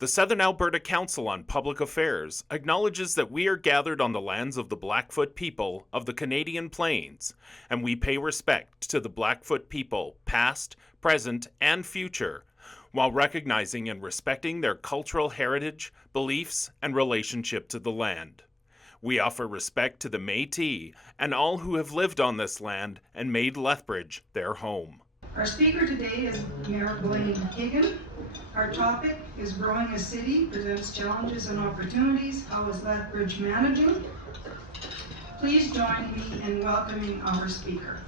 The Southern Alberta Council on Public Affairs acknowledges that we are gathered on the lands of the Blackfoot people of the Canadian Plains, and we pay respect to the Blackfoot people, past, present, and future, while recognizing and respecting their cultural heritage, beliefs, and relationship to the land. We offer respect to the Métis and all who have lived on this land and made Lethbridge their home. Our speaker today is Mayor Blaine Hyggen. Our topic is Growing a City Presents Challenges and Opportunities. How is Lethbridge managing? Please join me in welcoming our speaker.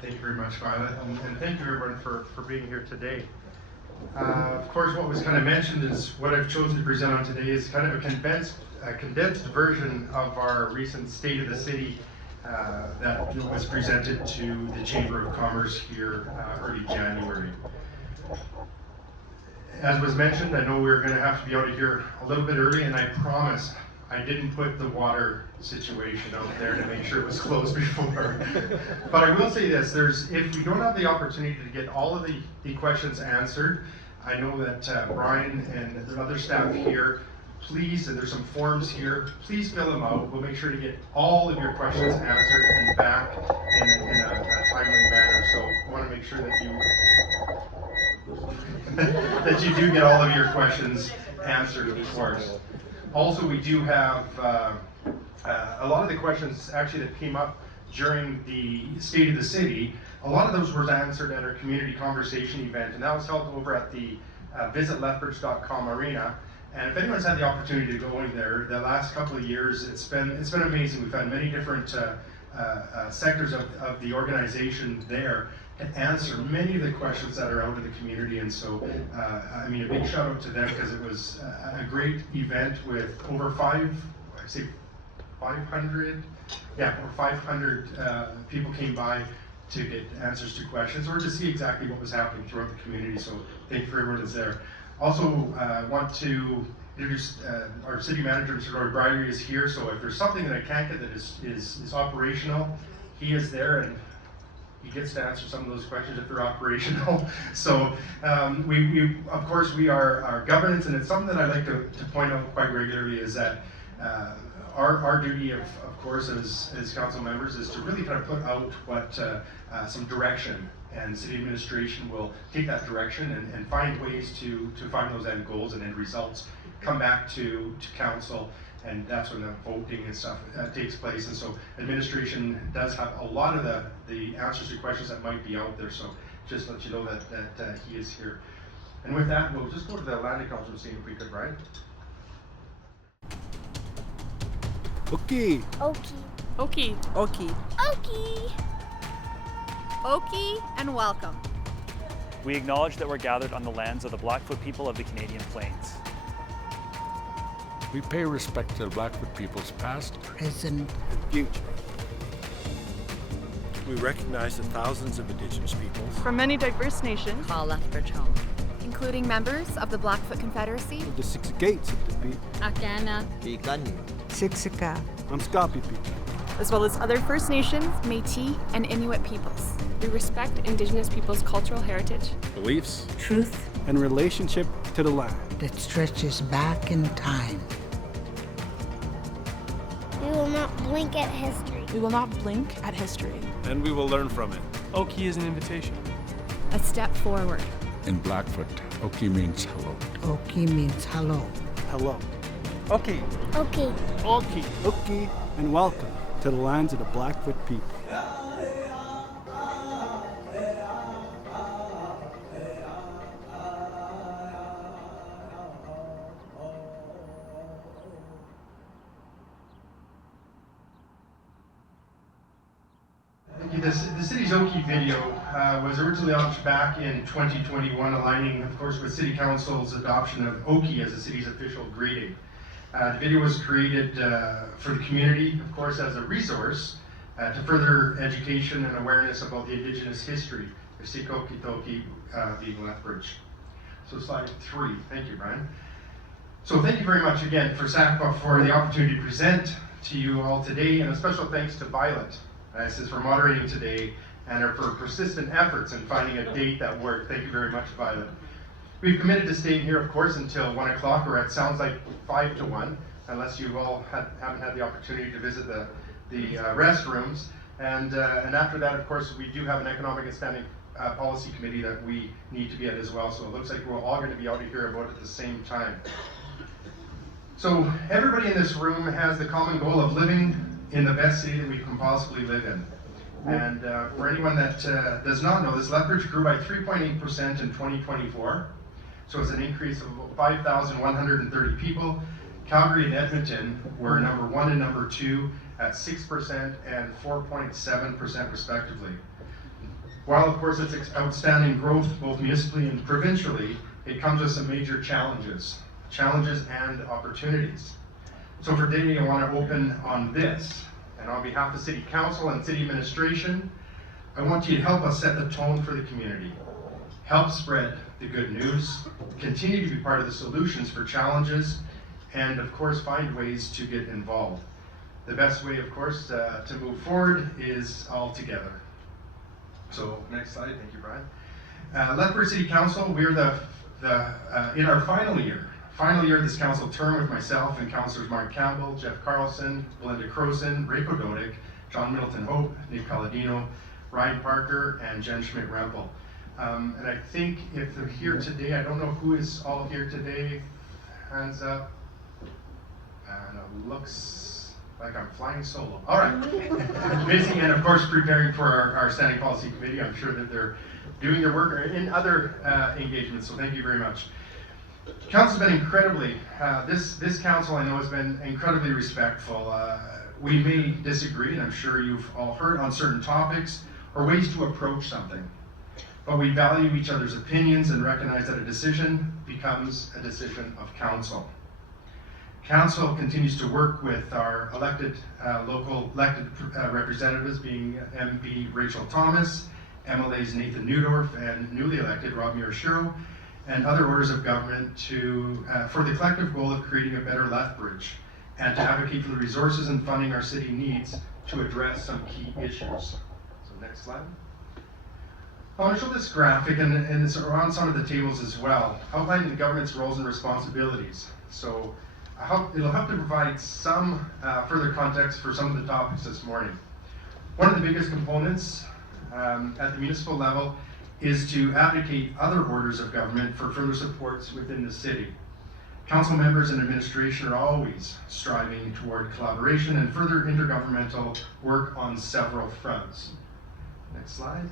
Thank you very much, Violet, and thank you everyone for being here today. Of course, what was kind of mentioned is what I've chosen to present on today is kind of a condensed version of our recent State of the City that was presented to the Chamber of Commerce here early January. As was mentioned, I know we're going to have to be out of here a little bit early, and I promise I didn't put the water situation out there to make sure it was closed before. But I will say this, if we don't have the opportunity to get all of the questions answered, I know that Brian and the other staff here, please, and there's some forms here, please fill them out. We'll make sure to get all of your questions answered and back in a timely manner. So I want to make sure that you do get all of your questions answered, of course. Also, we do have a lot of the questions actually that came up during the State of the City. A lot of those were answered at our community conversation event, and that was held over at the visitlethbridge.com arena. And if anyone's had the opportunity to go in there, the last couple of years, it's been amazing. We've had many different sectors of the organization there to answer many of the questions that are out in the community. And so, I mean, a big shout out to them because it was a great event with over 500 people came by to get answers to questions or to see exactly what was happening throughout the community. So thank you for everyone that's there. Also, want to introduce our city manager, Mr. Roy Briley, is here. So if there's something that I can't get that is operational, he is there and he gets to answer some of those questions if they're operational. So we of course, we are our governance, and it's something that I like to point out quite regularly is that our duty, of course, as council members is to really kind of put out what some direction, and city administration will take that direction and find ways to find those end goals and end results, come back to council, and that's when the voting and stuff takes place. And so administration does have a lot of the answers to questions that might be out there, so just let you know that he is here. And with that, we'll just go to the land acknowledgement scene if we could, right? Okie. Okie. Okie. Okie. Okie. Okie and welcome. We acknowledge that we're gathered on the lands of the Blackfoot people of the Canadian Plains. We pay respect to the Blackfoot people's past, present, and future. We recognize the thousands of Indigenous peoples from many diverse nations call Lethbridge home, including members of the Blackfoot Confederacy, The Six Gates of the Beat, Akana, Siksika, Amskapi people, as well as other First Nations, Métis, and Inuit peoples. We respect Indigenous people's cultural heritage, beliefs, truth, and relationship to the land that stretches back in time. We will not blink at history. We will not blink at history. and we will learn from it. Okie is an invitation. A step forward. In Blackfoot, Okie means hello. Okie means hello. Hello. Okie. Okay. Okie. Okie, and welcome to the lands of the Blackfoot people. The city's Okie video was originally launched back in 2021, aligning, of course, with City Council's adoption of Okie as the city's official greeting. The video was created for the community, of course, as a resource to further education and awareness about the Indigenous history of Sikokitoki being Lethbridge. So slide 3, thank you, Brian. So thank you very much again for SACPA for the opportunity to present to you all today, and a special thanks to Violet for moderating today and for persistent efforts in finding a date that worked. Thank you very much, Violet. We've committed to staying here, of course, until 1 o'clock, or it sounds like 5 to 1, unless you all haven't had the opportunity to visit the restrooms. And after that, of course, we do have an economic and standing policy committee that we need to be at as well. So it looks like we're all going to be out of here about at the same time. So everybody in this room has the common goal of living in the best city that we can possibly live in. And for anyone that does not know this, Lethbridge grew by 3.8% in 2024. So it's an increase of about 5,130 people. Calgary and Edmonton were number 1 and number 2 at 6% and 4.7% respectively. While of course it's outstanding growth both municipally and provincially, it comes with some major challenges and opportunities. So for today, I want to open on this. And on behalf of City Council and City Administration, I want you to help us set the tone for the community. Help spread the good news, continue to be part of the solutions for challenges, and of course find ways to get involved. The best way, of course, to move forward is all together. So next slide, thank you, Brian. Lethbridge City Council, we're in our final year of this council term with myself and councillors Mark Campbell, Jeff Carlson, Belinda Croson, Ray Pododic, John Middleton Hope, Nick Palladino, Ryan Parker, and Jen Schmidt-Rempel. And I think if they're here today, I don't know who is all here today. Hands up. And it looks like I'm flying solo. All right. Busy and of course preparing for our standing policy committee. I'm sure that they're doing their work or in other engagements, so thank you very much. Council's been incredibly, this council I know has been incredibly respectful. We may disagree, and I'm sure you've all heard, on certain topics or ways to approach something. But we value each other's opinions and recognize that a decision becomes a decision of council. Council continues to work with our local elected representatives, being MP Rachel Thomas, MLAs Nathan Newdorf, and newly elected Rob Murashiro, and other orders of government for the collective goal of creating a better Lethbridge and to advocate for the resources and funding our city needs to address some key issues. So next slide. I want to show this graphic, and it's around some of the tables as well, outlining the government's roles and responsibilities. So it'll help to provide some further context for some of the topics this morning. One of the biggest components at the municipal level is to advocate other orders of government for further supports within the city. Council members and administration are always striving toward collaboration and further intergovernmental work on several fronts. Next slide.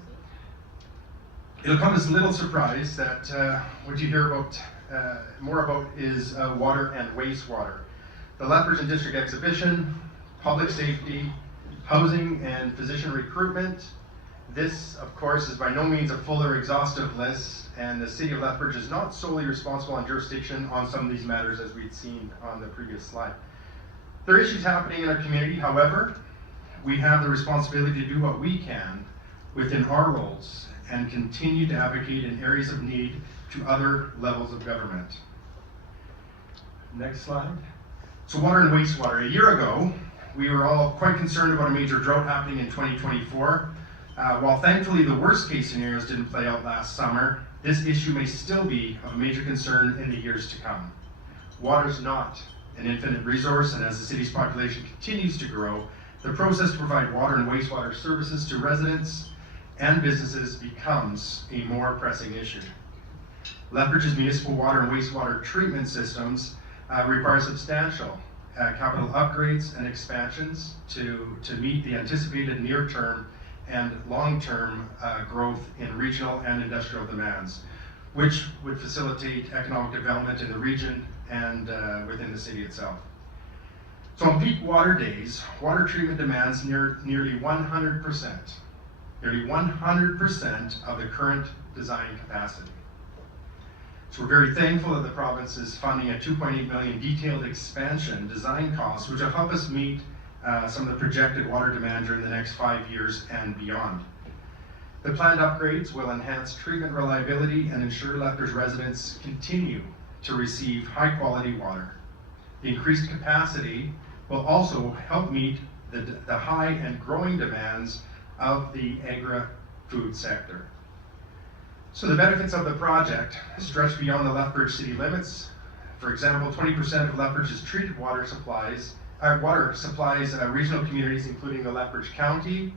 It'll come as little surprise that what you hear about more about is water and wastewater. The Lethbridge and District Exhibition, public safety, housing and physician recruitment. This, of course, is by no means a full or exhaustive list, and the City of Lethbridge is not solely responsible on jurisdiction on some of these matters as we'd seen on the previous slide. There are issues happening in our community, however, we have the responsibility to do what we can within our roles and continue to advocate in areas of need to other levels of government. Next slide. So water and wastewater. A year ago, we were all quite concerned about a major drought happening in 2024. While thankfully the worst case scenarios didn't play out last summer, this issue may still be of major concern in the years to come. Water is not an infinite resource, and as the city's population continues to grow, the process to provide water and wastewater services to residents and businesses becomes a more pressing issue. Lethbridge's municipal water and wastewater treatment systems require substantial capital upgrades and expansions to meet the anticipated near-term and long-term growth in regional and industrial demands, which would facilitate economic development in the region and within the city itself. So on peak water days, water treatment demands nearly 100% of the current design capacity. So we're very thankful that the province is funding a $2.8 million detailed expansion design cost, which will help us meet some of the projected water demand during the next 5 years and beyond. The planned upgrades will enhance treatment reliability and ensure Lethbridge residents continue to receive high-quality water. The increased capacity will also help meet the high and growing demands of the agri-food sector. So the benefits of the project stretch beyond the Lethbridge city limits. For example, 20% of Lethbridge's treated water supplies regional communities including the Lethbridge County,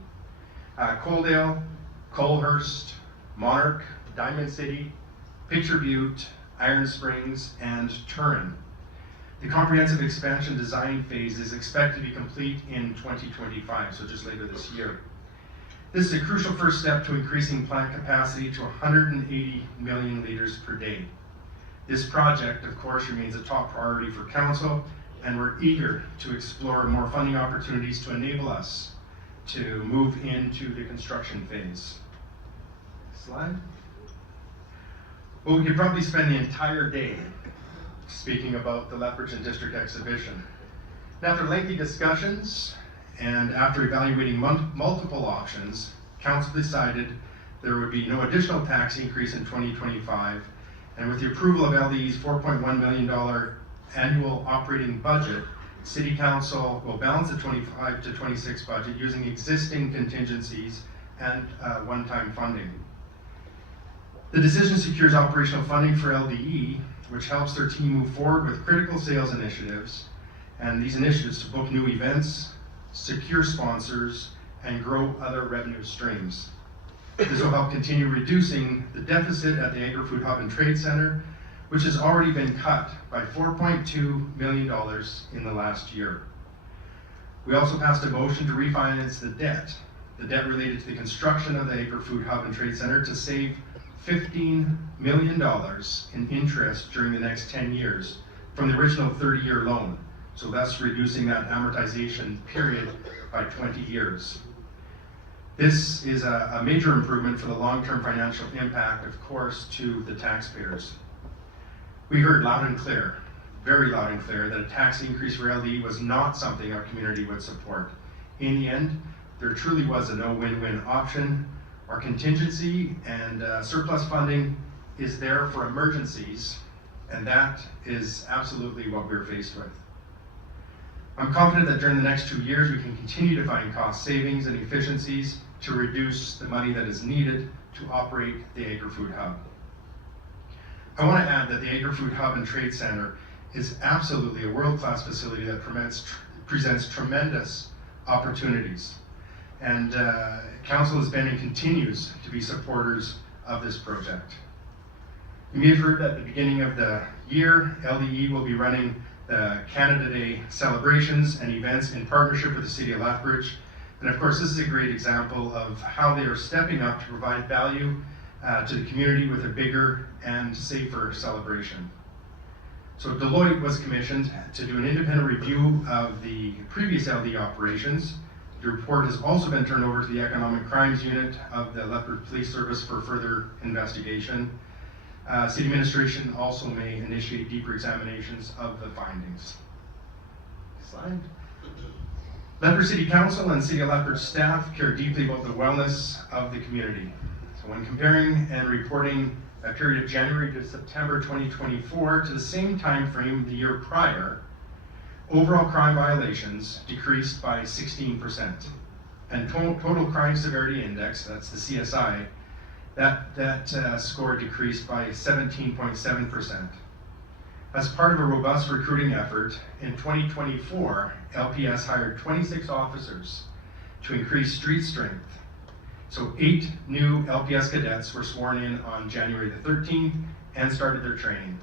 Coaldale, Colehurst, Monarch, Diamond City, Picture Butte, Iron Springs, and Turin. The comprehensive expansion design phase is expected to be complete in 2025, so just later this year. This is a crucial first step to increasing plant capacity to 180 million liters per day. This project, of course, remains a top priority for Council, and we're eager to explore more funding opportunities to enable us to move into the construction phase. Next slide. Well, we could probably spend the entire day speaking about the Lethbridge and District exhibition. And after lengthy discussions and after evaluating multiple options, Council decided there would be no additional tax increase in 2025, and with the approval of LDE's $4.1 million annual operating budget, City Council will balance the 25 to 26 budget using existing contingencies and one-time funding. The decision secures operational funding for LDE, which helps their team move forward with critical sales initiatives, and these initiatives to book new events, secure sponsors, and grow other revenue streams. This will help continue reducing the deficit at the Agri-Food Hub and Trade Center, which has already been cut by $4.2 million in the last year. We also passed a motion to refinance the debt related to the construction of the Agri-Food Hub and Trade Center, to save $15 million in interest during the next 10 years from the original 30-year loan. So that's reducing that amortization period by 20 years. This is a major improvement for the long-term financial impact, of course, to the taxpayers. We heard loud and clear, very loud and clear, that a tax increase for LDE was not something our community would support. In the end, there truly was a no win-win option. Our contingency and surplus funding is there for emergencies, and that is absolutely what we're faced with. I'm confident that during the next 2 years we can continue to find cost savings and efficiencies to reduce the money that is needed to operate the Agri-Food Hub. I want to add that the Agri-Food Hub and Trade Center is absolutely a world-class facility that presents tremendous opportunities. And Council has been and continues to be supporters of this project. You may have heard that at the beginning of the year, LDE will be running the Canada Day celebrations and events in partnership with the City of Lethbridge. And of course, this is a great example of how they are stepping up to provide value to the community with a bigger and safer celebration. So Deloitte was commissioned to do an independent review of the previous LDE operations. The report has also been turned over to the Economic Crimes Unit of the Lethbridge Police Service for further investigation. City administration also may initiate deeper examinations of the findings. Slide. Lethbridge City Council and City of Lethbridge staff care deeply about the wellness of the community. So when comparing and reporting a period of January to September 2024 to the same time frame the year prior, overall crime violations decreased by 16%. And total crime severity index, that's the CSI, that score decreased by 17.7%. As part of a robust recruiting effort, in 2024, LPS hired 26 officers to increase street strength. So 8 new LPS cadets were sworn in on January the 13th and started their training.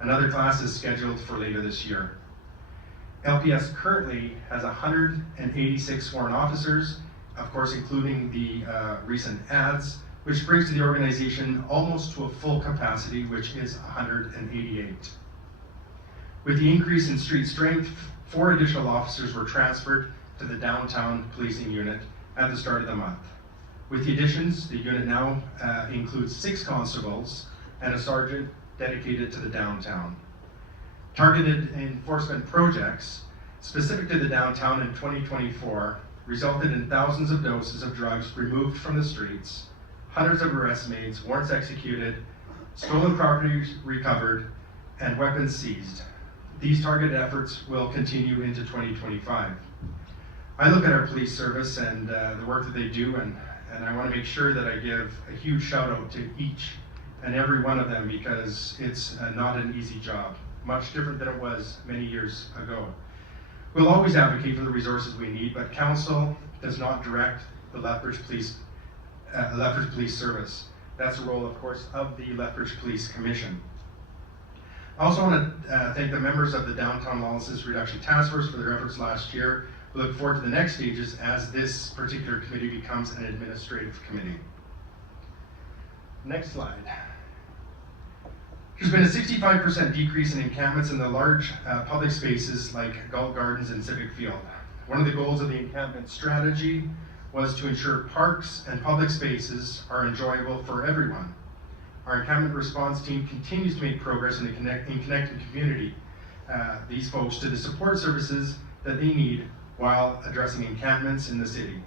Another class is scheduled for later this year. LPS currently has 186 sworn officers, of course including the recent adds, which brings the organization almost to a full capacity, which is 188. With the increase in street strength, 4 additional officers were transferred to the downtown policing unit at the start of the month. With the additions, the unit now includes 6 constables and a sergeant dedicated to the downtown. Targeted enforcement projects specific to the downtown in 2024 resulted in thousands of doses of drugs removed from the streets, hundreds of arrests made, warrants executed, stolen properties recovered, and weapons seized. These targeted efforts will continue into 2025. I look at our police service and the work that they do, and I want to make sure that I give a huge shout out to each and every one of them, because it's not an easy job, much different than it was many years ago. We'll always advocate for the resources we need, but council does not direct the Lethbridge Police Service. That's the role, of course, of the Lethbridge Police Commission. I also want to thank the members of the Downtown Lawlessness Reduction Task Force for their efforts last year. We look forward to the next stages as this particular committee becomes an administrative committee. Next slide. There's been a 65% decrease in encampments in the large public spaces like Galt Gardens and Civic Field. One of the goals of the encampment strategy was to ensure parks and public spaces are enjoyable for everyone. Our encampment response team continues to make progress in connecting community, these folks, to the support services that they need while addressing encampments in the city.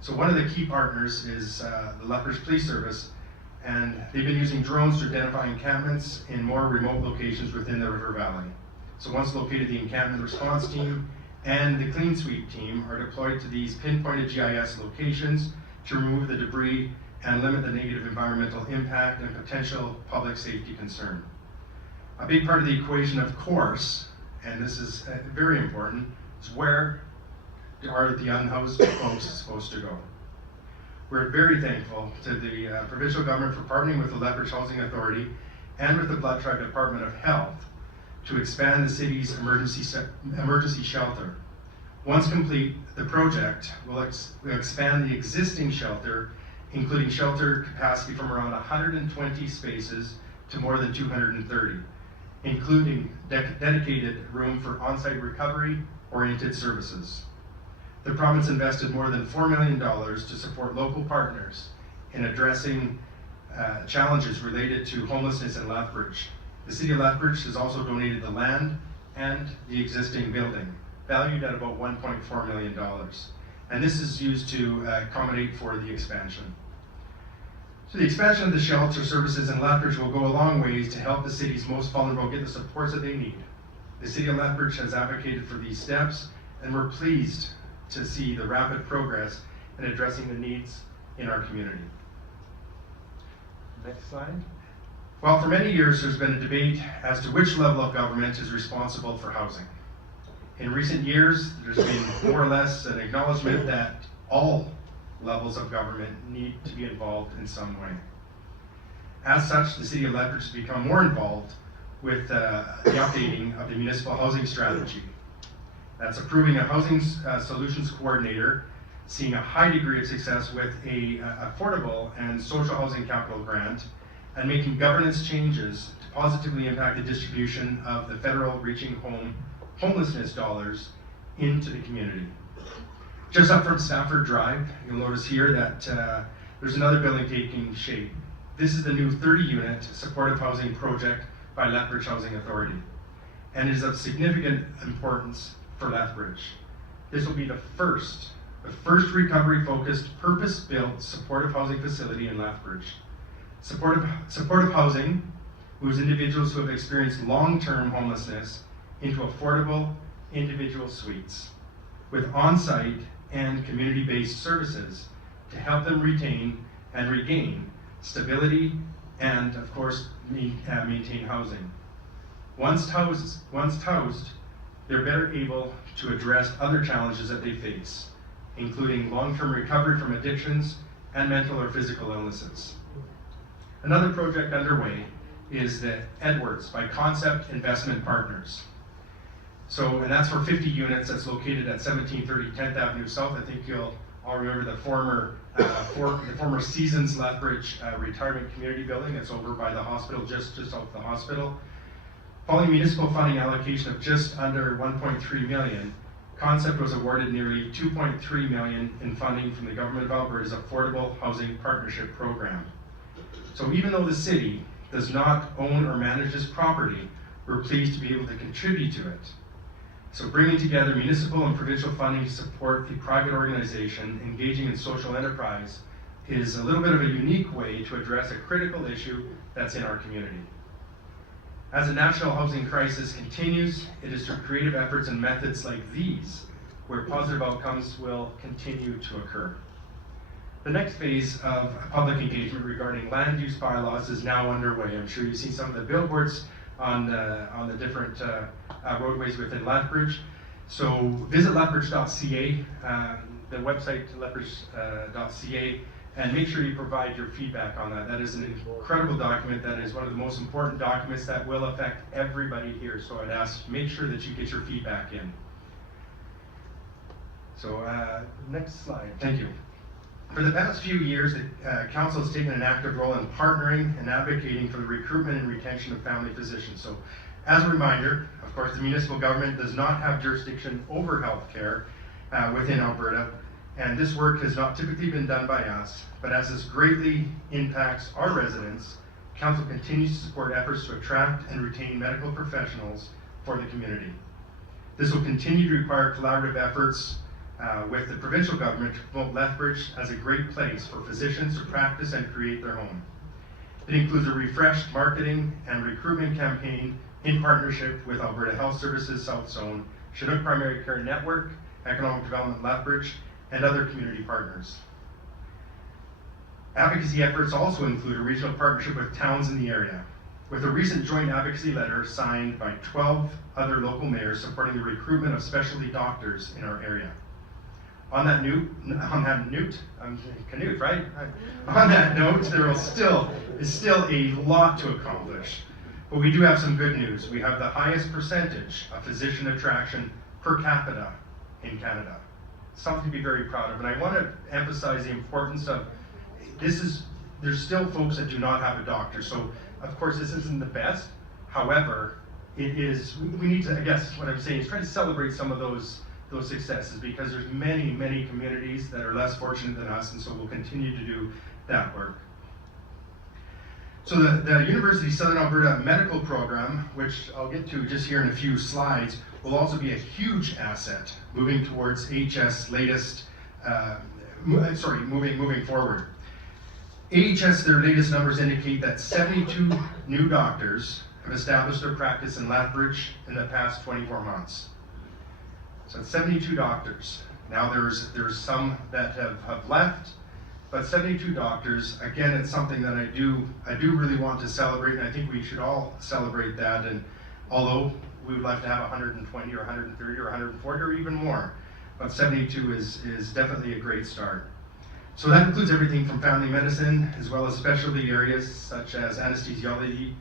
So one of the key partners is the Lethbridge Police Service, and they've been using drones to identify encampments in more remote locations within the River Valley. So once located, the encampment response team and the clean sweep team are deployed to these pinpointed GIS locations to remove the debris and limit the negative environmental impact and potential public safety concern. A big part of the equation, of course, and this is very important, is where are the unhoused folks supposed to go? We're very thankful to the provincial government for partnering with the Lethbridge Housing Authority and with the Blood Tribe Department of Health to expand the city's emergency shelter. Once complete, the project will expand the existing shelter, including shelter capacity from around 120 spaces to more than 230, including dedicated room for on-site recovery-oriented services. The province invested more than $4 million to support local partners in addressing challenges related to homelessness in Lethbridge. The City of Lethbridge has also donated the land and the existing building, valued at about $1.4 million. And this is used to accommodate for the expansion. So the expansion of the shelter services in Lethbridge will go a long ways to help the city's most vulnerable get the supports that they need. The City of Lethbridge has advocated for these steps, and we're pleased to see the rapid progress in addressing the needs in our community. Next slide. Well, for many years there's been a debate as to which level of government is responsible for housing. In recent years, there's been more or less an acknowledgement that all levels of government need to be involved in some way. As such, the City of Lethbridge has become more involved with the updating of the municipal housing strategy. That's approving a housing solutions coordinator, seeing a high degree of success with a affordable and social housing capital grant, and making governance changes to positively impact the distribution of the federal Reaching homelessness dollars into the community. Just up from Stafford Drive, you'll notice here that there's another building taking shape. This is the new 30-unit supportive housing project by Lethbridge Housing Authority, and is of significant importance for Lethbridge. This will be the first recovery-focused, purpose-built supportive housing facility in Lethbridge. Supportive housing moves individuals who have experienced long-term homelessness into affordable individual suites with on-site and community-based services to help them retain and regain stability and, of course, maintain housing. Once housed, they're better able to address other challenges that they face, including long-term recovery from addictions and mental or physical illnesses. Another project underway is the Edwards by Concept Investment Partners. And that's for 50 units. That's located at 1730 10th Avenue South. I think you'll all remember the former Seasons Lethbridge retirement community building that's over by the hospital, just off the hospital. Following municipal funding allocation of just under 1.3 million, Concept was awarded nearly 2.3 million in funding from the Government of Alberta's Affordable Housing Partnership Program. So even though the city does not own or manage this property, we're pleased to be able to contribute to it. So bringing together municipal and provincial funding to support a private organization engaging in social enterprise is a little bit of a unique way to address a critical issue that's in our community. As the national housing crisis continues, it is through creative efforts and methods like these where positive outcomes will continue to occur. The next phase of public engagement regarding land use bylaws is now underway. I'm sure you've seen some of the billboards on the different roadways within Lethbridge. So visit lethbridge.ca, the website lethbridge.ca, and make sure you provide your feedback on that. That is an incredible document. That is one of the most important documents that will affect everybody here. So I'd ask, make sure that you get your feedback in. So next slide, thank you. For the past few years, the Council has taken an active role in partnering and advocating for the recruitment and retention of family physicians. So as a reminder, of course, the municipal government does not have jurisdiction over healthcare within Alberta, and this work has not typically been done by us, but as this greatly impacts our residents, Council continues to support efforts to attract and retain medical professionals for the community. This will continue to require collaborative efforts with the provincial government to promote Lethbridge as a great place for physicians to practice and create their home. It includes a refreshed marketing and recruitment campaign in partnership with Alberta Health Services South Zone, Chinook Primary Care Network, Economic Development Lethbridge, and other community partners. Advocacy efforts also include a regional partnership with towns in the area, with a recent joint advocacy letter signed by 12 other local mayors supporting the recruitment of specialty doctors in our area. On that note, there is still a lot to accomplish, but we do have some good news. We have the highest percentage of physician attraction per capita in Canada. Something to be very proud of, and I want to emphasize the importance of this. There's still folks that do not have a doctor, so of course this isn't the best. However, it is. We need to. I guess what I'm saying is try to celebrate some of those successes, because there's many communities that are less fortunate than us, and so we'll continue to do that work. So the University of Southern Alberta Medical Program, which I'll get to just here in a few slides, will also be a huge asset moving towards HS latest, moving forward. AHS, their latest numbers indicate that 72 new doctors have established their practice in Lethbridge in the past 24 months. So it's 72 doctors. Now there's some that have left, but 72 doctors, again, it's something that I do really want to celebrate, and I think we should all celebrate that. And although we would like to have 120 or 130 or 140 or even more, but 72 is definitely a great start. So that includes everything from family medicine, as well as specialty areas such as anesthesiology,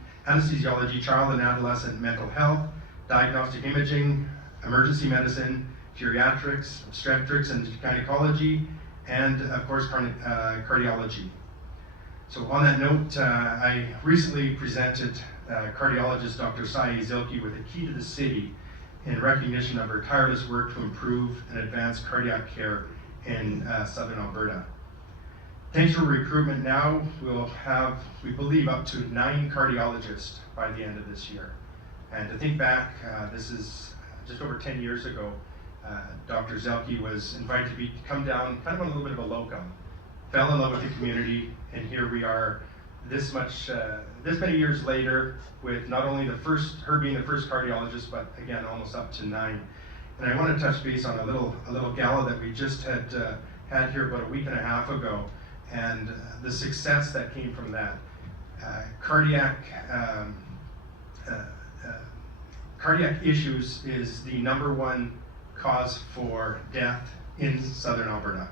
child and adolescent mental health, diagnostic imaging, emergency medicine, geriatrics, obstetrics and gynecology, and of course cardiology. So on that note, I recently presented cardiologist Dr. Sai Zilke with a key to the city in recognition of her tireless work to improve and advance cardiac care in Southern Alberta. Thanks for recruitment, now we'll have, we believe, up to 9 cardiologists by the end of this year. And to think back, this is just over 10 years ago, Dr. Zelke was invited to come down kind of on a little bit of a locum, fell in love with the community, and here we are this many years later with not only her being the first cardiologist, but again, almost up to 9. And I want to touch base on a little gala that we just had here about a week and a half ago, and the success that came from that. Cardiac issues is the #1 cause for death in Southern Alberta.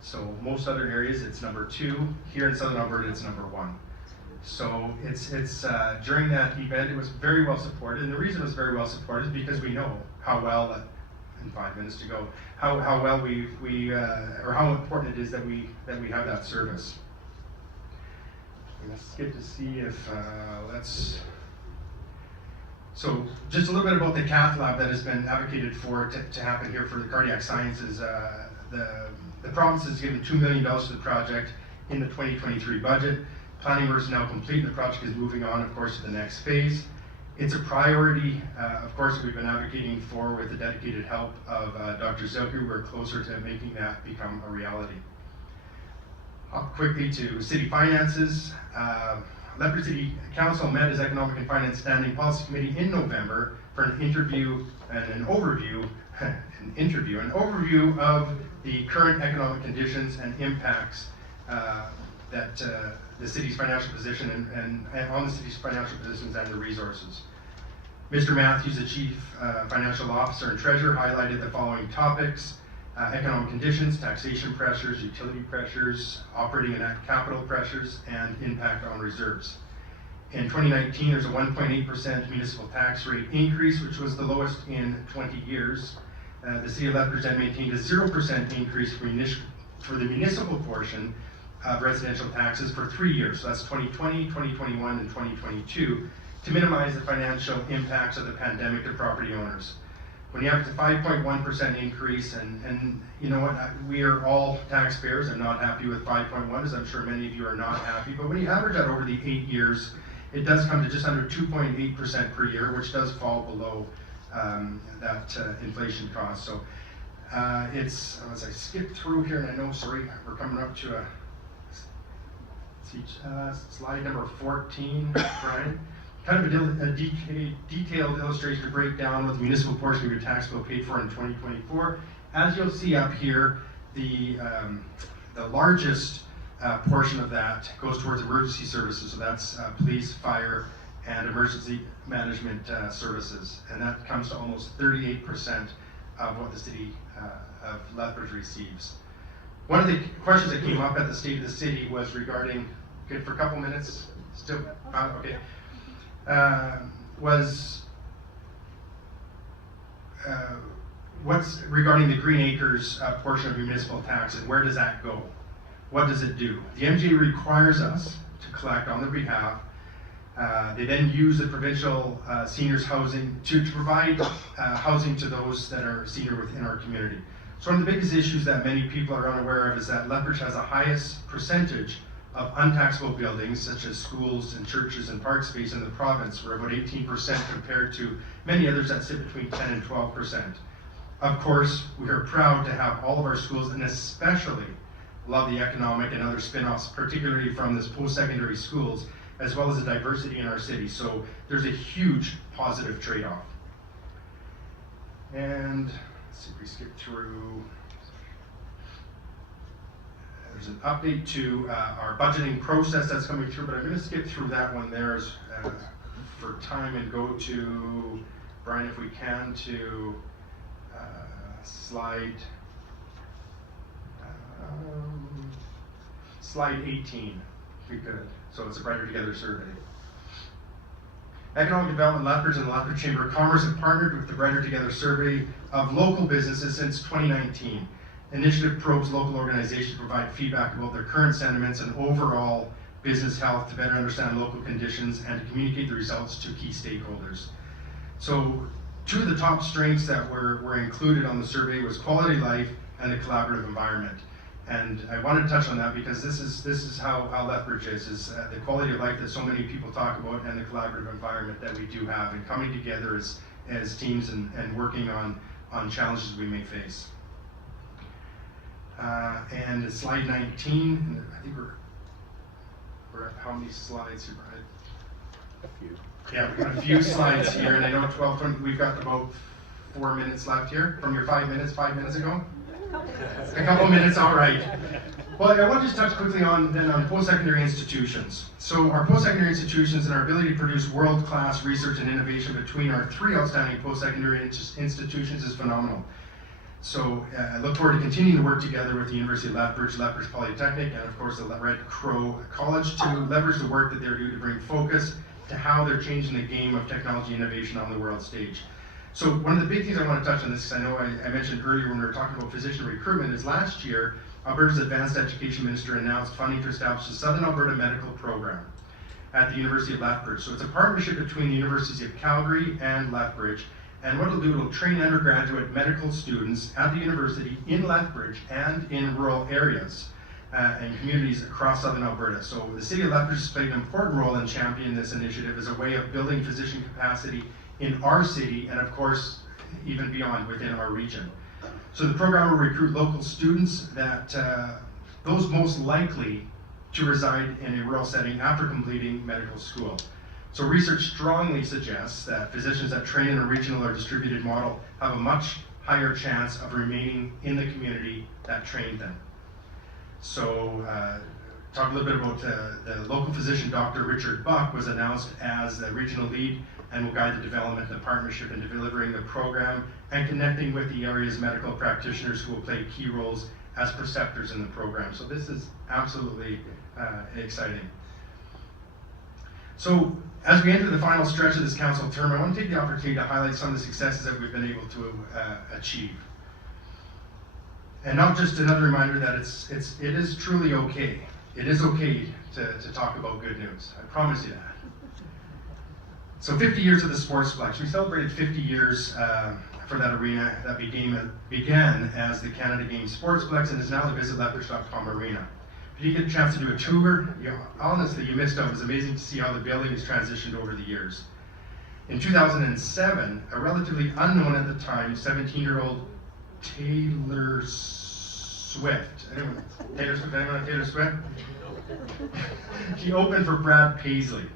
So most other areas it's #2. Here in Southern Alberta it's #1. So it's during that event it was very well supported, and the reason it was very well supported is because we know how well, in 5 minutes to go, how well or how important it is that we have that service. Let's get to see if So just a little bit about the cath lab that has been advocated for to happen here for the cardiac sciences. The province has given $2 million to the project in the 2023 budget. Planning work is now complete, and the project is moving on, of course, to the next phase. It's a priority, of course, that we've been advocating for with the dedicated help of Dr. Zilke. We're closer to making that become a reality. Up quickly to city finances. Lethbridge City Council met as Economic and Finance Standing Policy Committee in November for an interview and an overview of the current economic conditions and impacts that the city's financial position and on the city's financial positions and the resources. Mr. Matthews, the Chief Financial Officer and Treasurer, highlighted the following topics: economic conditions, taxation pressures, utility pressures, operating and capital pressures, and impact on reserves. In 2019, there's a 1.8% municipal tax rate increase, which was the lowest in 20 years. The City of Lethbridge then maintained a 0% increase for the municipal portion of residential taxes for 3 years. So that's 2020, 2021, and 2022, to minimize the financial impacts of the pandemic to property owners. When you have a 5.1% increase, and you know what, we are all taxpayers and not happy with 5.1, as I'm sure many of you are not happy, but when you average that over the 8 years, it does come to just under 2.8% per year, which does fall below that inflation cost. So it's, as I skip through here, and I know, sorry, we're coming up to a slide number 14, Brian. Kind of a detailed illustration to break down what the municipal portion of your tax bill paid for in 2024. As you'll see up here, the largest portion of that goes towards emergency services. So that's police, fire, and emergency management services. And that comes to almost 38% of what the city of Lethbridge receives. One of the questions that came up at the State of the City was regarding, good for a couple minutes, still, okay. What's regarding the Green Acres portion of your municipal tax, and where does that go? What does it do? The MGA requires us to collect on their behalf. They then use the provincial seniors housing to provide housing to those that are senior within our community. So one of the biggest issues that many people are unaware of is that Lethbridge has the highest percentage of untaxable buildings, such as schools and churches and park space in the province. We're about 18% compared to many others that sit between 10 and 12%. Of course, we are proud to have all of our schools, and especially love the economic and other spin-offs, particularly from this post-secondary schools, as well as the diversity in our city. So there's a huge positive trade-off. And let's see if we skip through. There's an update to our budgeting process that's coming through, but I'm going to skip through that one there for time and go to, Brian, if we can, to slide 18, if we could. So it's a Brighter Together survey. Economic Development Lethbridge and the Lethbridge Chamber of Commerce have partnered with the Brighter Together survey of local businesses since 2019. Initiative probes local organizations to provide feedback about their current sentiments and overall business health to better understand local conditions and to communicate the results to key stakeholders. So two of the top strengths that were included on the survey was quality life and the collaborative environment. And I wanted to touch on that because this is how Lethbridge is the quality of life that so many people talk about and the collaborative environment that we do have, and coming together as teams and working on challenges we may face. And slide 19, and I think we're at how many slides here, Brian? A few. Yeah, we've got a few slides here, and I know 20, we've got about 4 minutes left here from your 5 minutes ago? A couple minutes, all right. Well, I want to just touch quickly on post-secondary institutions. So our post-secondary institutions and our ability to produce world-class research and innovation between our 3 outstanding post-secondary institutions is phenomenal. So I look forward to continuing to work together with the University of Lethbridge, Lethbridge Polytechnic, and of course the Red Crow College to leverage the work that they're doing to bring focus to how they're changing the game of technology innovation on the world stage. So one of the big things I want to touch on this, because I know I mentioned earlier when we were talking about physician recruitment, is last year, Alberta's Advanced Education Minister announced funding to establish the Southern Alberta Medical Program at the University of Lethbridge. So it's a partnership between the Universities of Calgary and Lethbridge, and what it'll do, it'll train undergraduate medical students at the university in Lethbridge and in rural areas and communities across Southern Alberta. So the City of Lethbridge has played an important role in championing this initiative as a way of building physician capacity in our city, and of course, even beyond within our region. So the program will recruit local students that, those most likely to reside in a rural setting after completing medical school. So research strongly suggests that physicians that train in a regional or distributed model have a much higher chance of remaining in the community that trained them. So talk a little bit about the local physician, Dr. Richard Buck, was announced as the regional lead and will guide the development of the partnership in delivering the program and connecting with the area's medical practitioners who will play key roles as preceptors in the program. So this is absolutely exciting. So as we enter the final stretch of this council term, I want to take the opportunity to highlight some of the successes that we've been able to achieve. And not just another reminder that it is truly okay. It is okay to talk about good news. I promise you that. So 50 years of the Sportsplex. We celebrated 50 years for that arena that began as the Canada Games Sportsplex and is now the Visit Lethbridge.com arena. If you get a chance to do a tour, honestly, you missed out. It was amazing to see how the building has transitioned over the years. In 2007, a relatively unknown at the time 17-year-old Taylor Swift. Anyone know Taylor Swift? She opened for Brad Paisley.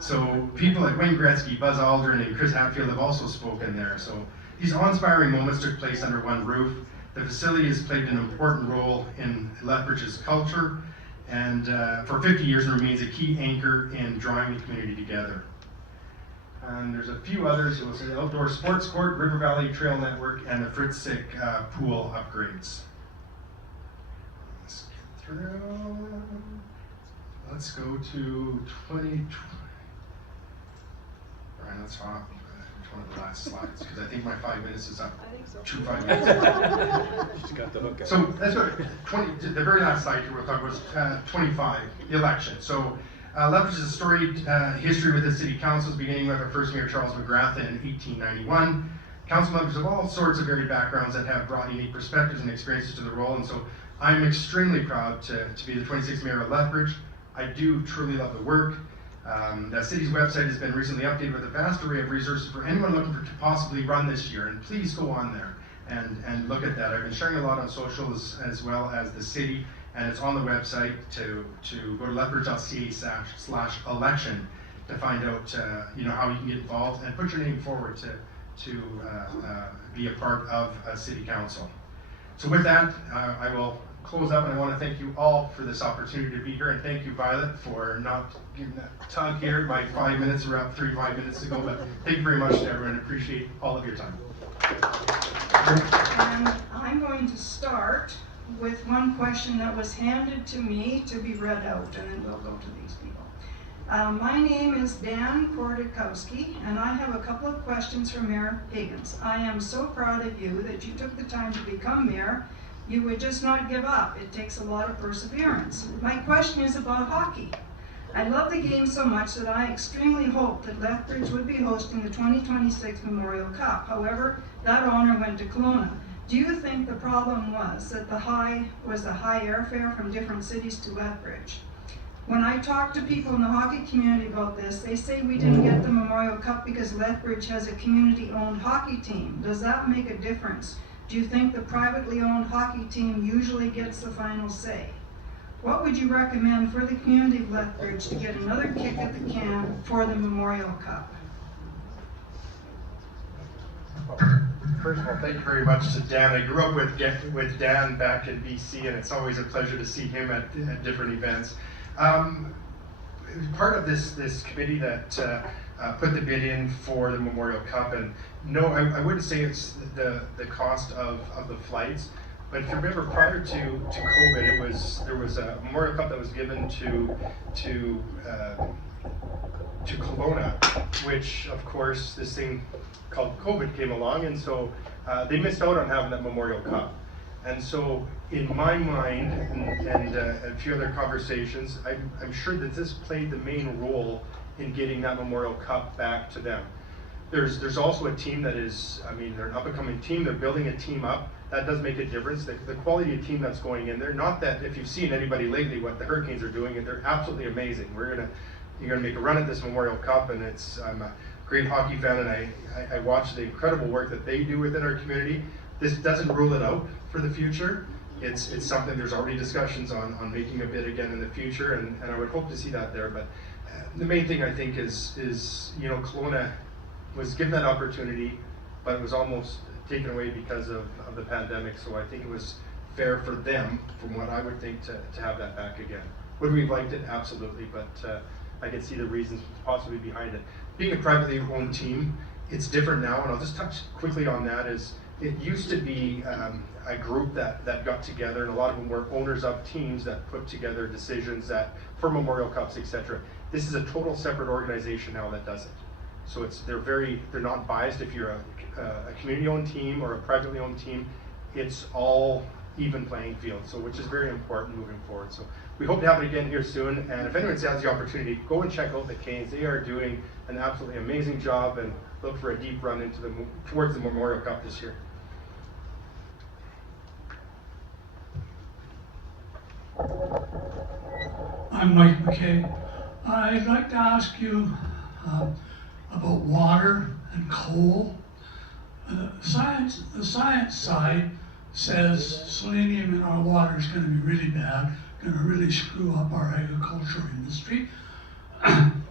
So people like Wayne Gretzky, Buzz Aldrin, and Chris Hadfield have also spoken there. So these awe-inspiring moments took place under one roof. The facility has played an important role in Lethbridge's culture, and for 50 years and remains a key anchor in drawing the community together. And there's a few others. You'll see the outdoor sports court, River Valley Trail Network, and the Fritzick pool upgrades. Let's get through. Let's go to 2020. All right, let's hop. Which one of the last slides? Because I think my 5 minutes is up. I think so. 5 minutes. She's got the hook. So let's go to the very last slide here. We'll talk about 25, the election. So Lethbridge has a storied history with the city councils, beginning with our first mayor, Charles McGrath, in 1891. Council members of all sorts of varied backgrounds that have brought unique perspectives and experiences to the role. And so I'm extremely proud to be the 26th mayor of Lethbridge. I do truly love the work. The city's website has been recently updated with a vast array of resources for anyone looking to possibly run this year, and please go on there and look at that. I've been sharing a lot on socials as well as the city, and it's on the website to go to lethbridge.ca/election to find out how you can get involved and put your name forward to be a part of city council. So with that, I will close up, and I want to thank you all for this opportunity to be here, and thank you, Violet, for not giving that tug here. My 5 minutes were up 5 minutes ago, but thank you very much to everyone. I appreciate all of your time. And I'm going to start with one question that was handed to me to be read out, and then we'll go to these people. My name is Dan Kordakowski, and I have a couple of questions for Mayor Higgins. I am so proud of you that you took the time to become mayor. You would just not give up. It takes a lot of perseverance. My question is about hockey. I love the game so much that I extremely hope that Lethbridge would be hosting the 2026 Memorial Cup. However, that honor went to Kelowna. Do you think the problem was that the high airfare from different cities to Lethbridge? When I talk to people in the hockey community about this, they say we didn't get the Memorial Cup because Lethbridge has a community-owned hockey team. Does that make a difference? Do you think the privately owned hockey team usually gets the final say? What would you recommend for the community of Lethbridge to get another kick at the can for the Memorial Cup? First of all, thank you very much to Dan. I grew up with Dan back in BC, and it's always a pleasure to see him at different events. Part of this committee that put the bid in for the Memorial Cup, and no, I wouldn't say it's the cost of the flights, but if you remember, prior to COVID, there was a Memorial Cup that was given to Kelowna, which of course this thing called COVID came along, and so they missed out on having that Memorial Cup. And so in my mind, and a few other conversations, I'm sure that this played the main role in getting that Memorial Cup back to them. There's also a team that is, they're an up-and-coming team, they're building a team up. That does make a difference. The quality of team that's going in there, not that if you've seen anybody lately what the Hurricanes are doing, they're absolutely amazing. You're gonna make a run at this Memorial Cup, and I'm a great hockey fan, and I watch the incredible work that they do within our community. This doesn't rule it out for the future. it's something, there's already discussions on making a bid again in the future, and I would hope to see that there. But the main thing I think is you know, Kelowna was given that opportunity, but it was almost taken away because of the pandemic. So I think it was fair for them, from what I would think, to have that back again. Would we have liked it? Absolutely, but I can see the reasons possibly behind it. Being a privately owned team, it's different now, and I'll just touch quickly on that. Is it used to be a group that got together, and a lot of them were owners of teams that put together decisions that for Memorial Cups, etc. This is a total separate organization now that does it. So they're not biased. If you're a community-owned team or a privately owned team, it's all even playing field. So which is very important moving forward. So we hope to have it again here soon. And if anyone has the opportunity, go and check out the Canes. They are doing an absolutely amazing job, and look for a deep run into towards the Memorial Cup this year. I'm Mike McKay. I'd like to ask you about water and coal. The science side says selenium in our water is going to be really bad, going to really screw up our agriculture industry.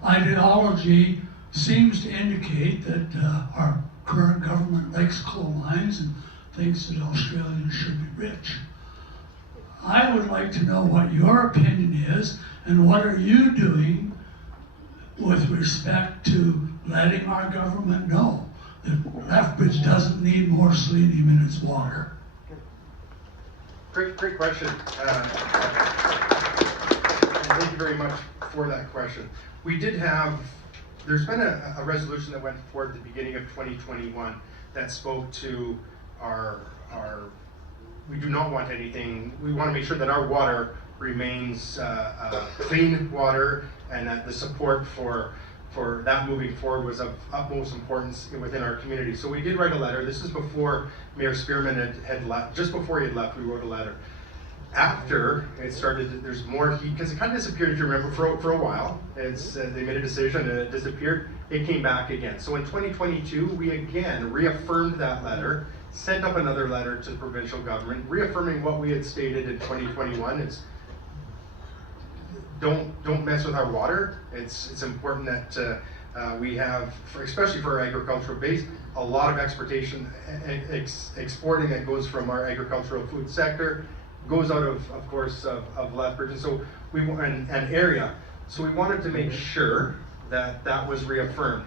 Ideology seems to indicate that our current government likes coal mines and thinks that Australians should be rich. I would like to know what your opinion is, and what are you doing with respect to letting our government know that Lethbridge doesn't need more selenium in its water. Great question. And thank you very much for that question. There's been a resolution that went forward at the beginning of 2021 that spoke to we do not want anything, we want to make sure that our water remains clean water, and that the support for that moving forward was of utmost importance within our community. So we did write a letter. This is before Mayor Spearman had left. Just before he had left, we wrote a letter. After it started, there's more heat, because it kind of disappeared, if you remember, for a while. They made a decision and it disappeared. It came back again. So in 2022, we again reaffirmed that letter, sent up another letter to the provincial government, reaffirming what we had stated in 2021. It's don't mess with our water. It's important that we have, especially for our agricultural base, a lot of exporting that goes from our agricultural food sector, goes out of course, of Lethbridge, and so an area. So we wanted to make sure that that was reaffirmed.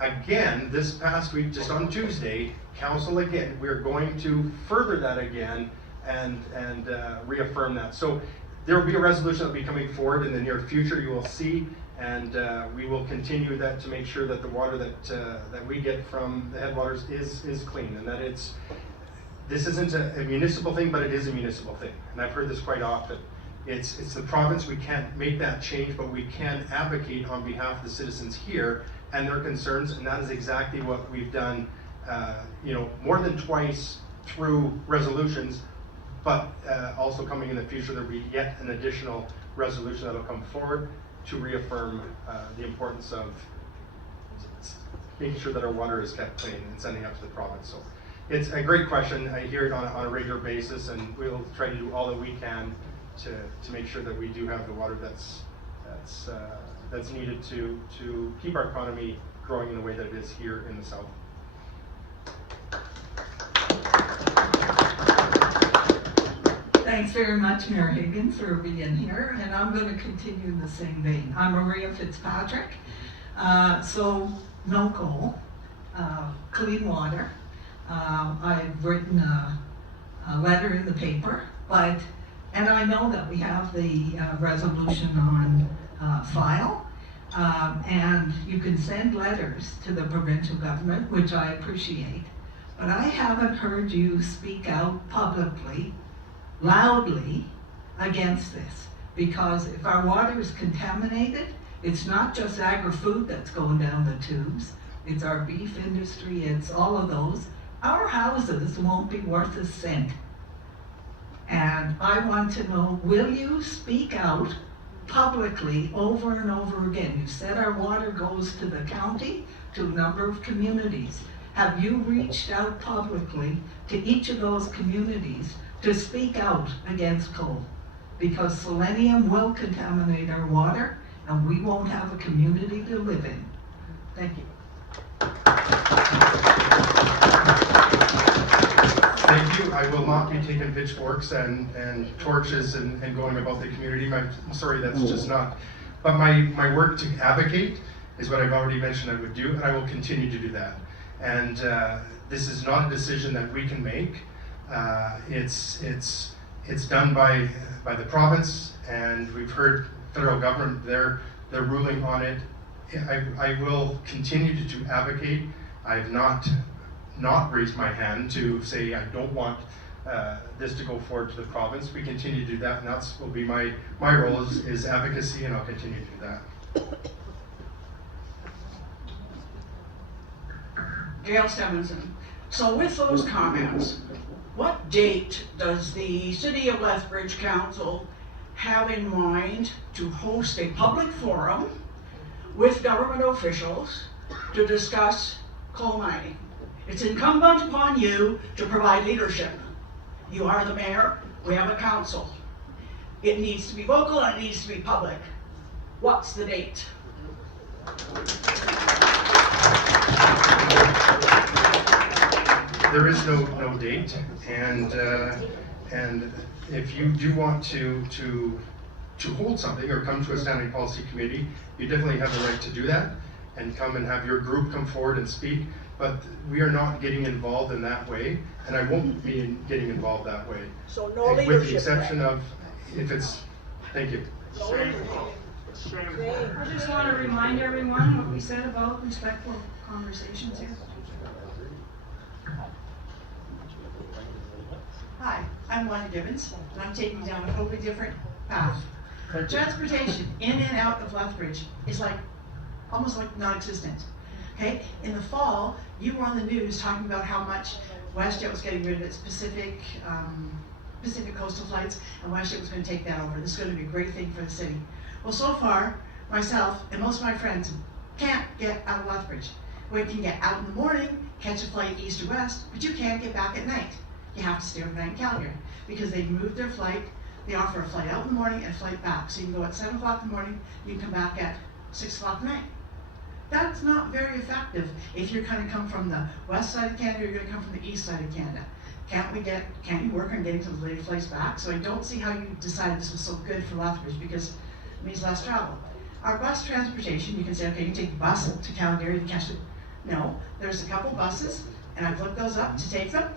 Again, this past week, just on Tuesday, Council again, we're going to further that again and reaffirm that. So there will be a resolution that will be coming forward in the near future, you will see, and we will continue that to make sure that the water that we get from the headwaters is clean, and that this isn't a municipal thing, but it is a municipal thing. And I've heard this quite often. It's the province, we can't make that change, but we can advocate on behalf of the citizens here and their concerns, and that is exactly what we've done, more than twice through resolutions, but also coming in the future, there'll be yet an additional resolution that'll come forward to reaffirm the importance of making sure that our water is kept clean and sending up to the province. So it's a great question. I hear it on a regular basis, and we'll try to do all that we can to make sure that we do have the water that's needed to keep our economy growing in the way that it is here in the south. Thanks very much, Mayor Hyggen, for being here, and I'm going to continue in the same vein. I'm Maria Fitzpatrick, so no coal, clean water. I've written a letter in the paper, and I know that we have the resolution on file, and you can send letters to the provincial government, which I appreciate, but I haven't heard you speak out publicly, loudly, against this, because if our water is contaminated, it's not just agri-food that's going down the tubes, it's our beef industry, it's all of those. Our houses won't be worth a cent. And I want to know, will you speak out publicly over and over again? You said our water goes to the county, to a number of communities. Have you reached out publicly to each of those communities to speak out against coal, because selenium will contaminate our water and we won't have a community to live in. Thank you. Thank you. I will not be taking pitchforks and torches and going about the community. I'm sorry, that's just not. But my work to advocate is what I've already mentioned I would do, and I will continue to do that. And this is not a decision that we can make. It's done by the province, and we've heard federal government their ruling on it. I will continue to advocate. I have not raised my hand to say I don't want this to go forward to the province. We continue to do that, and that's will be my role is advocacy, and I'll continue to do that. Gail Stevenson. So with those comments, what date does the City of Lethbridge Council have in mind to host a public forum with government officials to discuss coal mining? It's incumbent upon you to provide leadership. You are the mayor, we have a council. It needs to be vocal and it needs to be public. What's the date? There is no date, and if you do want to hold something or come to a standing policy committee, you definitely have the right to do that and come and have your group come forward and speak. But we are not getting involved in that way, and I won't be getting involved that way. So no leadership. With the exception of if it's. Thank you. I just want to remind everyone what we said about respectful conversations here. Hi, I'm Wanda Gibbons, and I'm taking you down a totally different path. Transportation in and out of Lethbridge is almost like non-existent. Okay, in the fall, you were on the news talking about how much WestJet was getting rid of its Pacific coastal flights, and WestJet was going to take that over. This is going to be a great thing for the city. Well, so far, myself and most of my friends can't get out of Lethbridge. We can get out in the morning, catch a flight east or west, but you can't get back at night. You have to stay overnight in Calgary because they moved their flight. They offer a flight out in the morning and a flight back. So you can go at 7 o'clock in the morning, you can come back at 6 o'clock at night. That's not very effective if you're kind of come from the west side of Canada or you're going to come from the east side of Canada. Can't you work on getting to the later flights back? So I don't see how you decided this was so good for Lethbridge because it means less travel. Our bus transportation, you can say, okay, you can take the bus to Calgary and catch it. No, there's a couple buses, and I've looked those up to take them.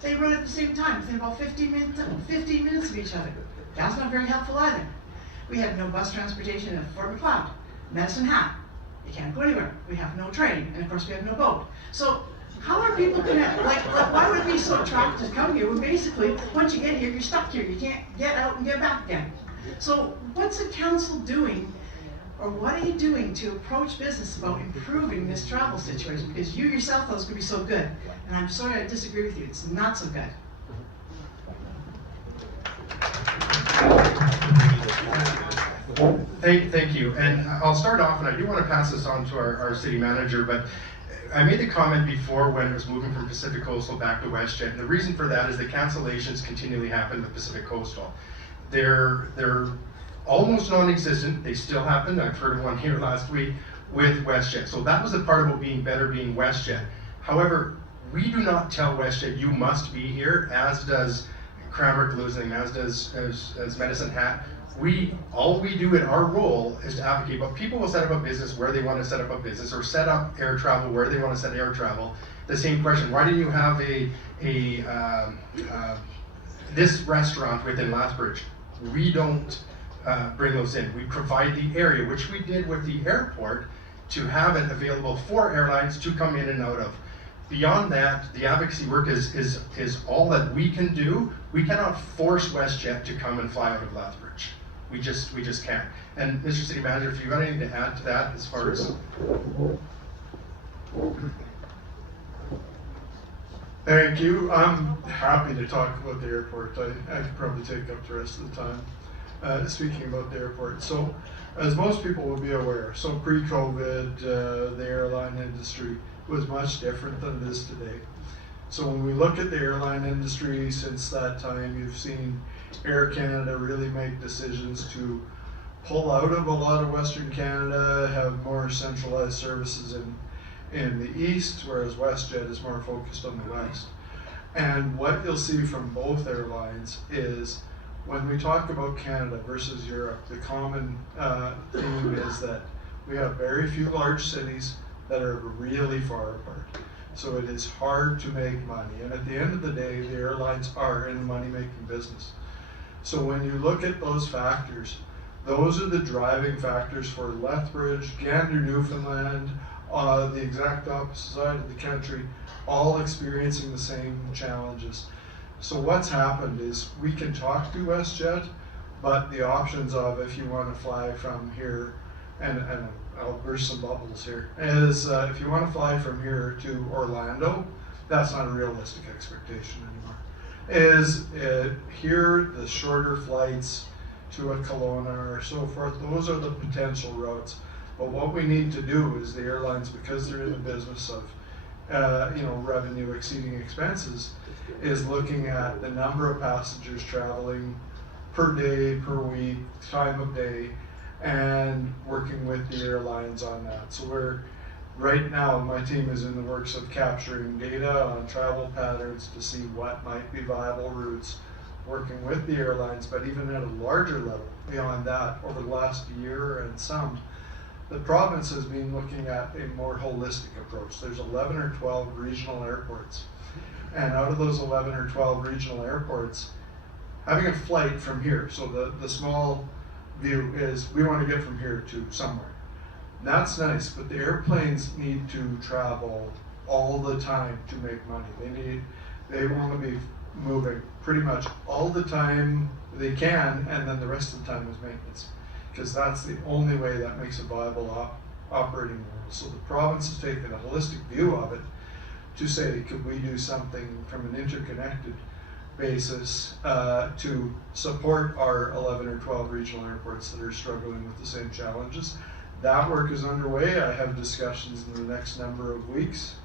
They run at the same time, within about 15 minutes of each other. That's not very helpful either. We have no bus transportation at Fort Macleod, Medicine Hat. You can't go anywhere. We have no train, and of course we have no boat. So how are people gonna, why would it be so attractive to come here when basically, once you get here, you're stuck here. You can't get out and get back again. So what's the council doing, or what are you doing to approach business about improving this travel situation? Because you yourself thought it was gonna be so good. And I'm sorry I disagree with you, it's not so good. Thank you, and I'll start off, and I do want to pass this on to our city manager, but I made the comment before when it was moving from Pacific Coastal back to WestJet, and the reason for that is the cancellations continually happen with Pacific Coastal. They're almost non-existent. They still happen. I've heard of one here last week with WestJet. So that was the part about being better being WestJet. However, we do not tell WestJet you must be here, as does Cranbrook Losing, as does as Medicine Hat. All we do in our role is to advocate, but people will set up a business where they want to set up a business, or set up air travel where they want to set air travel. The same question, why do you have this restaurant within Lethbridge? We don't bring those in. We provide the area, which we did with the airport, to have it available for airlines to come in and out of. Beyond that, the advocacy work is all that we can do. We cannot force WestJet to come and fly out of Lethbridge. We just can't. And Mr. City Manager, if you've got anything to add to that as far as... Thank you. I'm happy to talk about the airport. I could probably take up the rest of the time speaking about the airport. So, as most people will be aware, so pre-COVID, the airline industry was much different than it is today. So when we look at the airline industry since that time, you've seen Air Canada really make decisions to pull out of a lot of Western Canada, have more centralized services in the east, whereas WestJet is more focused on the west. And what you'll see from both airlines is when we talk about Canada versus Europe, the common theme is that we have very few large cities that are really far apart. So it is hard to make money. And at the end of the day, the airlines are in the money-making business. So when you look at those factors, those are the driving factors for Lethbridge, Gander, Newfoundland, the exact opposite side of the country, all experiencing the same challenges. So what's happened is we can talk to WestJet, but the options of if you want to fly from here, and I'll burst some bubbles here, is if you want to fly from here to Orlando, that's not a realistic expectation anymore. Here, the shorter flights to a Kelowna or so forth, those are the potential routes. But what we need to do is the airlines, because they're in the business of revenue exceeding expenses, is looking at the number of passengers traveling per day, per week, time of day, and working with the airlines on that. So right now, my team is in the works of capturing data on travel patterns to see what might be viable routes, working with the airlines, but even at a larger level beyond that, over the last year and some, the province has been looking at a more holistic approach. There's 11 or 12 regional airports. And out of those 11 or 12 regional airports, having a flight from here, so the small view is we want to get from here to somewhere. That's nice, but the airplanes need to travel all the time to make money. They want to be moving pretty much all the time they can, and then the rest of the time is maintenance, because that's the only way that makes a viable operating model. So the province has taken a holistic view of it to say, could we do something from an interconnected basis to support our 11 or 12 regional airports that are struggling with the same challenges. That work is underway. I have discussions in the next number of weeks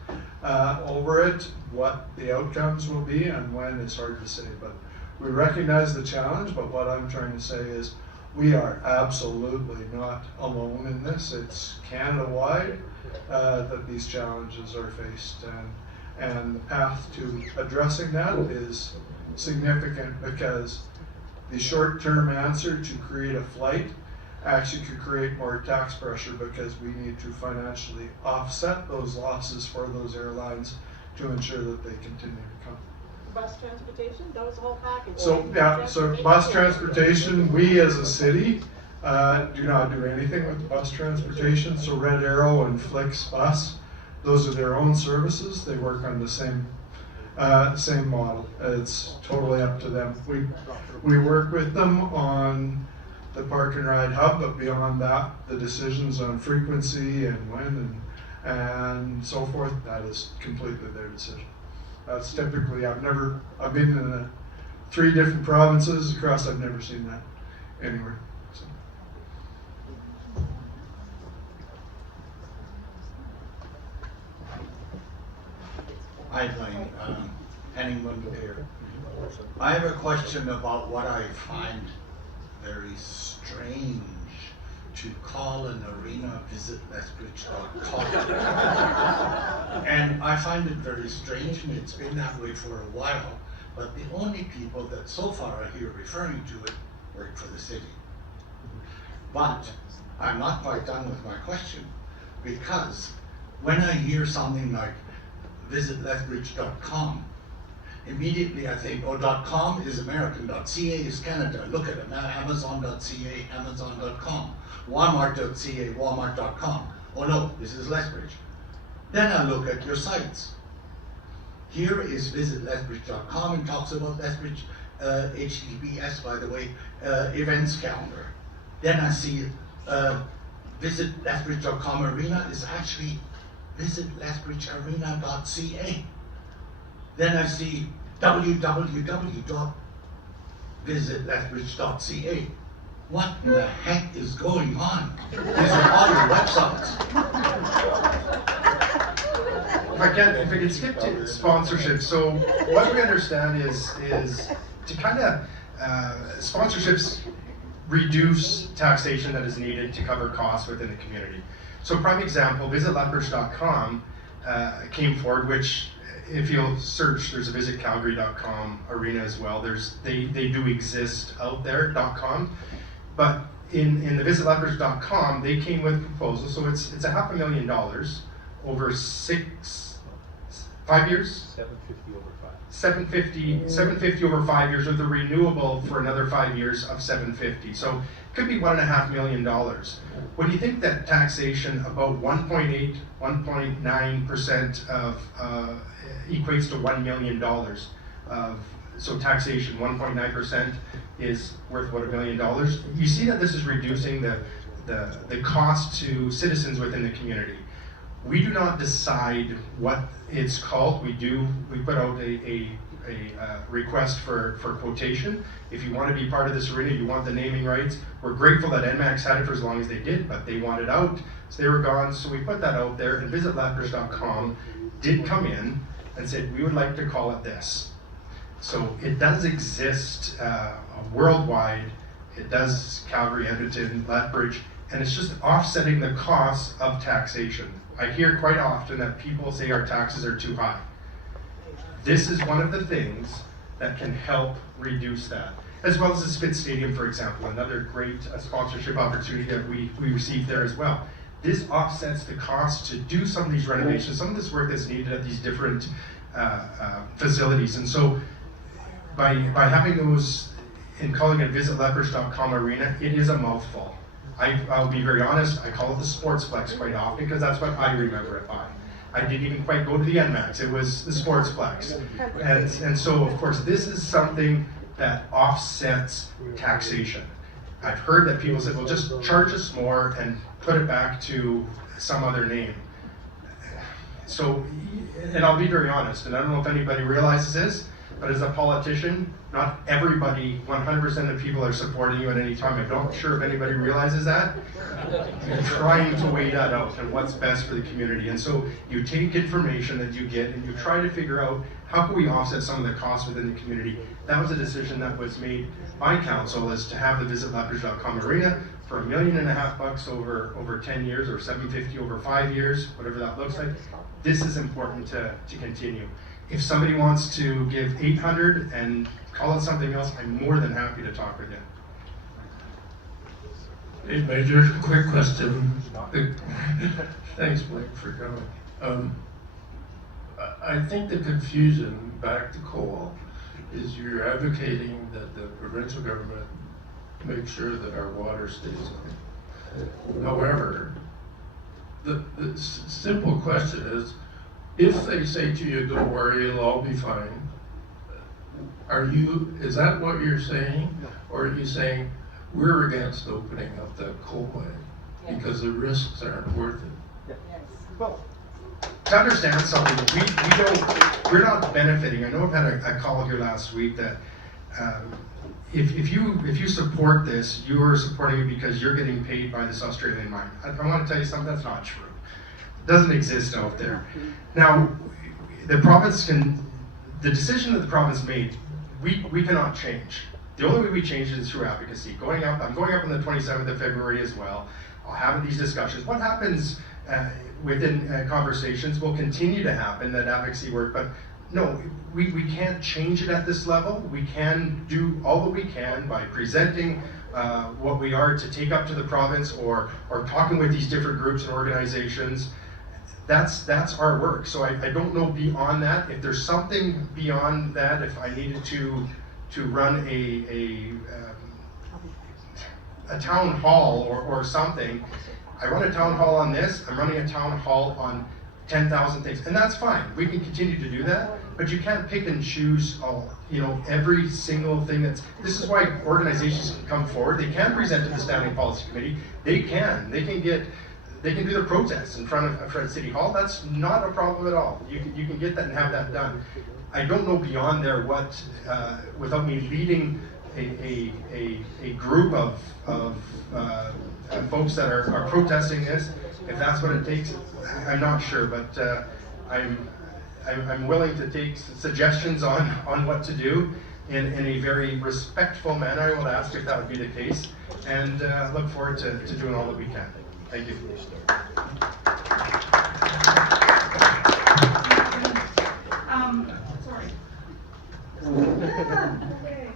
over it. What the outcomes will be and when is hard to say, but we recognize the challenge, but what I'm trying to say is we are absolutely not alone in this. It's Canada-wide that these challenges are faced, and the path to addressing that is significant, because the short-term answer to create a flight actually could create more tax pressure, because we need to financially offset those losses for those airlines to ensure that they continue to come. Bus transportation, that was the whole package. So yeah, so bus transportation, we as a city do not do anything with the bus transportation. So Red Arrow and Flix Bus, those are their own services. They work on the same model. It's totally up to them. We work with them on the park and ride hub, but beyond that, the decisions on frequency and when and so forth, that is completely their decision. That's typically, I've been in 3 different provinces across, I've never seen that anywhere. So. Hi, Blaine. Anyone there? I have a question about what I find very strange to call an arena visit Lethbridge.com. And I find it very strange, and it's been that way for a while, but the only people that so far I hear referring to it work for the city. But I'm not quite done with my question, because when I hear something like visit Lethbridge.com, immediately I think, oh, .com is American, .ca is Canada. Look at it, Amazon.ca, Amazon.com, Walmart.ca, Walmart.com. Oh no, this is Lethbridge. Then I look at your sites. Here is visit Lethbridge.com and talks about Lethbridge, HTTPS, by the way, events calendar. Then I see visit Lethbridge.com arena is actually visit LethbridgeArena.ca. Then I see www.visitlethbridge.ca. What in the heck is going on? These are all your websites. if I can skip to sponsorship. So what we understand is to kind of sponsorships reduce taxation that is needed to cover costs within the community. So prime example, visit Lethbridge.com came forward, which if you'll search, there's a visitcalgary.com arena as well. They do exist out there, .com, but in the visitlethbridge.com, they came with a proposal. So it's $500,000 over 5 years. 750 over 5. 750 over 5 years with a renewable for another 5 years of 750. So it could be $1.5 million. When you think that taxation about 1.9% of equates to $1 million so taxation 1.9% is worth about $1 million. You see that this is reducing the cost to citizens within the community. We do not decide what it's called. We put out a request for quotation. If you want to be part of this arena, you want the naming rights. We're grateful that NMAX had it for as long as they did, but they wanted out, so they were gone. So we put that out there, and visitlethbridge.com did come in and said, we would like to call it this. So it does exist worldwide. It does Calgary, Edmonton, Lethbridge, and it's just offsetting the costs of taxation. I hear quite often that people say our taxes are too high. This is one of the things that can help reduce that, as well as the Spit Stadium, for example, another great sponsorship opportunity that we received there as well. This offsets the cost to do some of these renovations, some of this work that's needed at these different facilities. And so by having those, and calling it visitlethbridge.com arena, it is a mouthful. I'll be very honest, I call it the Sportsplex quite often because that's what I remember it by. I didn't even quite go to the NMAX, it was the Sportsplex. And so, of course, this is something that offsets taxation. I've heard that people say, well, just charge us more and put it back to some other name. So, and I'll be very honest, and I don't know if anybody realizes this, but as a politician, not everybody, 100% of people are supporting you at any time. I'm not sure if anybody realizes that. You're trying to weigh that out and what's best for the community. And so you take information that you get and you try to figure out how can we offset some of the costs within the community. That was a decision that was made by council, is to have the visitlethbridge.com arena for $1.5 million over 10 years, or 750 over 5 years, whatever that looks like. This is important to continue. If somebody wants to give 800 and call it something else, I'm more than happy to talk with you. Hey, Major, quick question. Thanks, Blake, for coming. I think the confusion, back to Cole, is you're advocating that the provincial government make sure that our water stays on. However, the simple question is, if they say to you, don't worry, it'll all be fine, is that what you're saying? Or are you saying, we're against opening up that coal mine because the risks aren't worth it? Well, to understand something, we're not benefiting. I know I've had a call here last week that if you support this, you are supporting it because you're getting paid by this Australian mine. I want to tell you something that's not true. It doesn't exist out there. Now, the decision that the province made, we cannot change. The only way we change it is through advocacy. I'm going up on the 27th of February as well. I'll have these discussions. What happens within conversations will continue to happen, that advocacy work, but no, we can't change it at this level. We can do all that we can by presenting what we are to take up to the province, or talking with these different groups and organizations. That's our work. So I don't know beyond that. If there's something beyond that, if I needed to run a town hall or something, I run a town hall on this, I'm running a town hall on 10,000 things, and that's fine. We can continue to do that, but you can't pick and choose every single thing this is why organizations can come forward. They can present to the Standing Policy Committee. They can do their protests in front of City Hall. That's not a problem at all. You can get that and have that done. I don't know beyond there what, without me leading a group of folks that are protesting this, if that's what it takes, I'm not sure. But I'm willing to take suggestions on what to do in a very respectful manner. I will ask if that would be the case, and look forward to doing all that we can. Thank you. Sorry. Okay.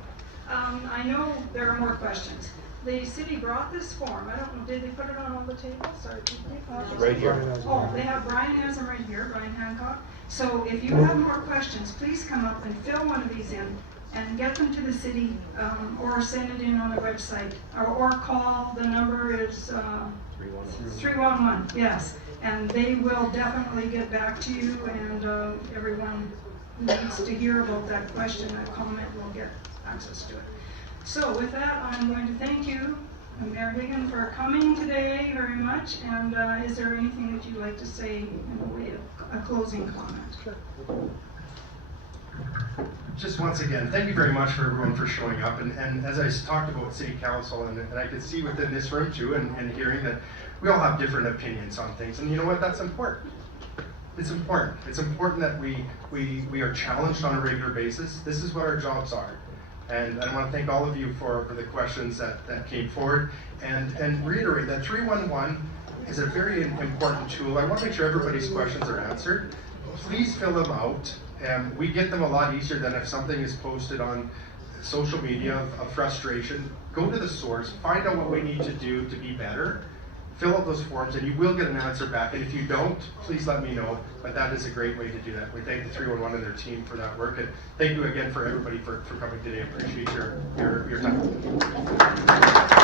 I know there are more questions. The city brought this form. I don't know, did they put it on all the tables? Or did they? Right here. Oh, they have, Brian has them right here, Brian Hancock. So if you have more questions, please come up and fill one of these in and get them to the city, or send it in on the website, or call. The number is 311, yes. And they will definitely get back to you, and everyone who needs to hear about that question, that comment, will get access to it. So with that, I'm going to thank you, Mayor Hyggen, for coming today very much. And is there anything that you'd like to say in the way of a closing comment? Just once again, thank you very much for everyone for showing up. And as I talked about City Council, and I could see within this room too, and hearing that we all have different opinions on things. And you know what? That's important. It's important. It's important that we are challenged on a regular basis. This is what our jobs are. And I want to thank all of you for the questions that came forward, and reiterate that 311 is a very important tool. I want to make sure everybody's questions are answered. Please fill them out. We get them a lot easier than if something is posted on social media of frustration. Go to the source, find out what we need to do to be better, fill out those forms, and you will get an answer back. And if you don't, please let me know. But that is a great way to do that. We thank the 311 and their team for that work. And thank you again for everybody for coming today. I appreciate your time.